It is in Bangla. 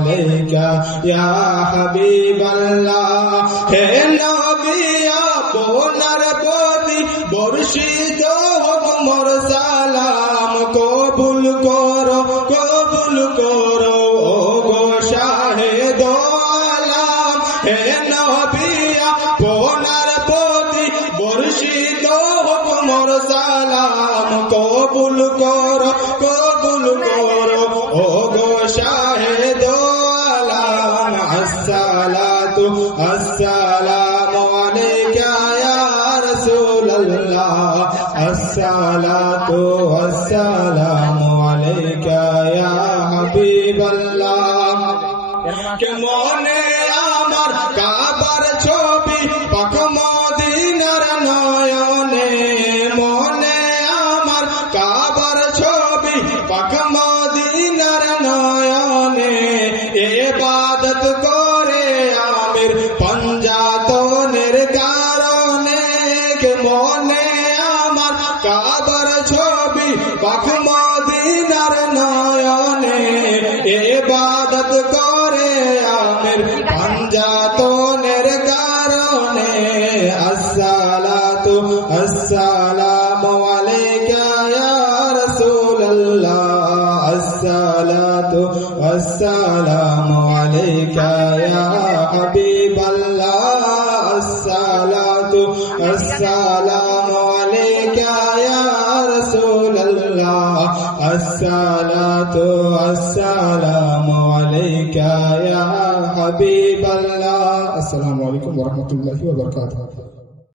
আলাইকা ইয়া হাবিবাল্লাহ, হে নবী, আপনার প্রতি বর্ষিত হোক মোর সালাম, কবুল করো কবুল করো, ও গো শাহে দোলাম হে নবী, আপনার প্রতি বর্ষিত হোক মোর সালাম, কবুল করো, কবুল আসসালামু আলাইকা ইয়া রাসূলুল্লাহ। আসসালাতু আসসালামু আলাইকা ইয়া হাবিবাল্লাহ। কে মনে আমার কাবার ছবি পাক মদিনার নয়নে। মনে পঞ্জাতনের কারণে কে মনে আমার কাবার ছবি পাক মদিনার নয়নে এবাদত করে আমির পঞ্জাতনের কারণে আসসালাতু আসসালামু আলাইকা ইয়া রাসূলুল্লাহ আসসালাতু আসসালামু আলাইকা ইয়া হাবিবাল্লাহ আসসালাতু আসসালামু আলাইকা ইয়া রাসূলুল্লাহ আসসালাতু আসসালামু আলাইকা ইয়া হাবিবাল্লাহ আসসালামু আলাইকুম ওয়া রাহমাতুল্লাহি ওয়া বারাকাতুহু